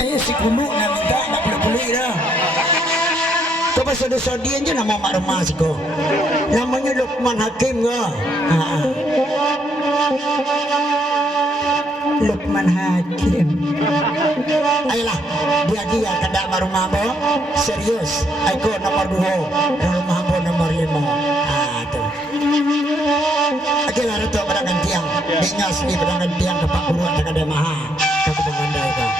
ya si kuno na minta na pula-puli dah. Kau pasal dosa dia je nama mak remah si kau. Namanya Luqman Hakim ke? Luqman Hakim. Ayolah, dia kada mak rumah bo. Serius, aku nomor 2, rumah bo nomor 5. Tu. Okey lah tu pedangan tiang. Dinyas ni pedangan tiang ke Pak Purwan tak ada maha. Kau pengandai kau.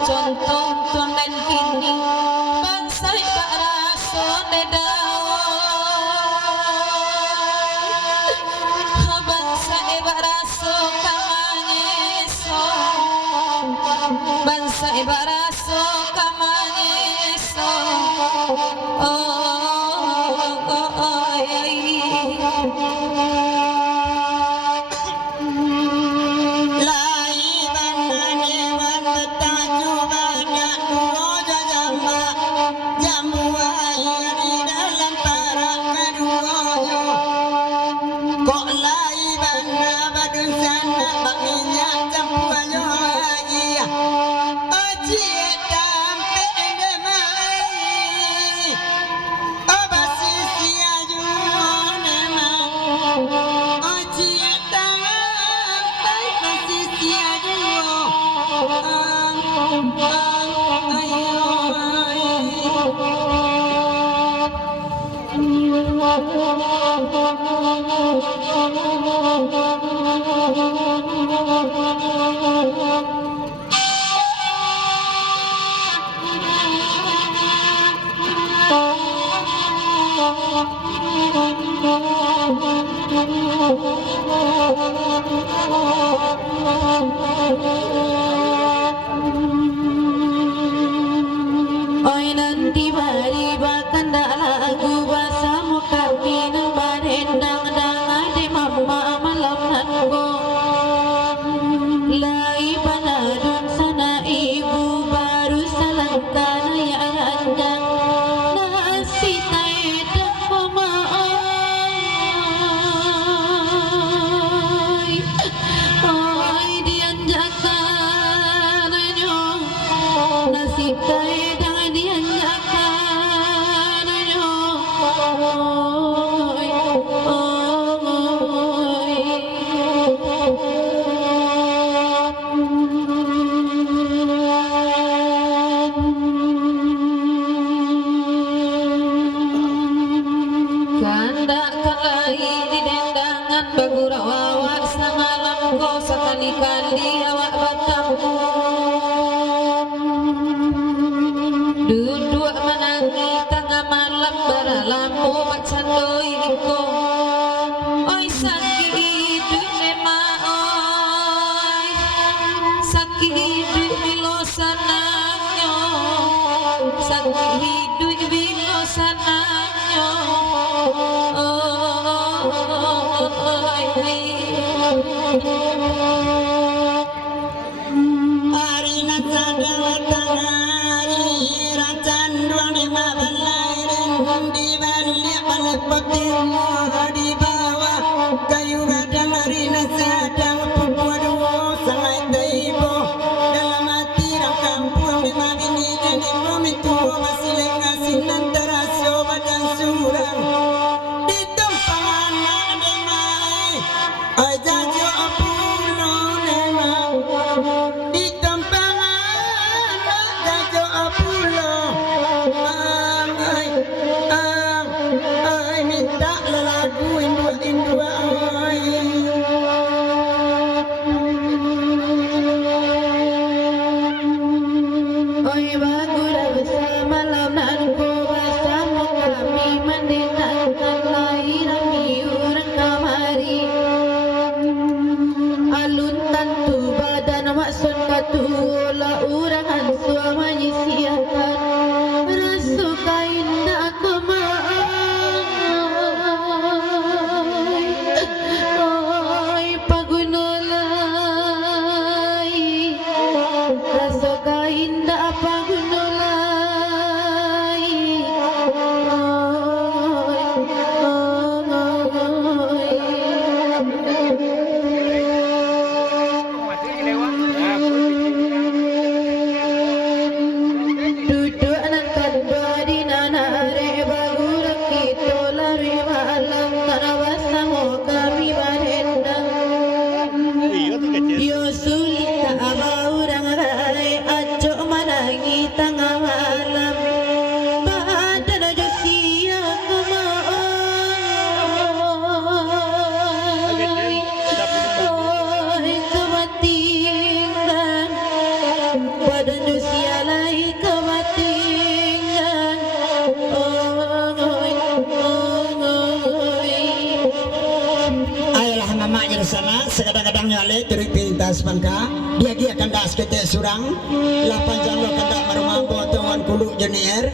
Contoh tuang dan kini bangsa Pak Rasul dedau bangsa Pak Rasul kamanyeso bangsa Pak Rasul kamanyeso Sekali-kali awak bertemu duduk menangi tengah malam berlamu macam doi iko oi sakit hidup nema oi sakit hidup bilo sananyo sakit hidup bilo sananyo Arina sadawat tanari racan duang di mabalairin di balik balik petirmu di bawah kayu gadang arina sadawat tula urangan suamanya siakan rasuka indah kemaay oi pagunulay rasuka indah pagunulay duduk nan kadua di nanare bagurak itu lari malam tarawasa mo kami barendang yo sulit tak abaurang rai ajo manangi tengah malam badan aja sia kemaoi oi kebatingan badan usia lai kebatingan oi Ayolah mamanya di sana, sekadang-kadang nyale turi pintas bangka. Dia kandas kete surang, 8 jam lo kandak marumambo tuan kuluk jenier.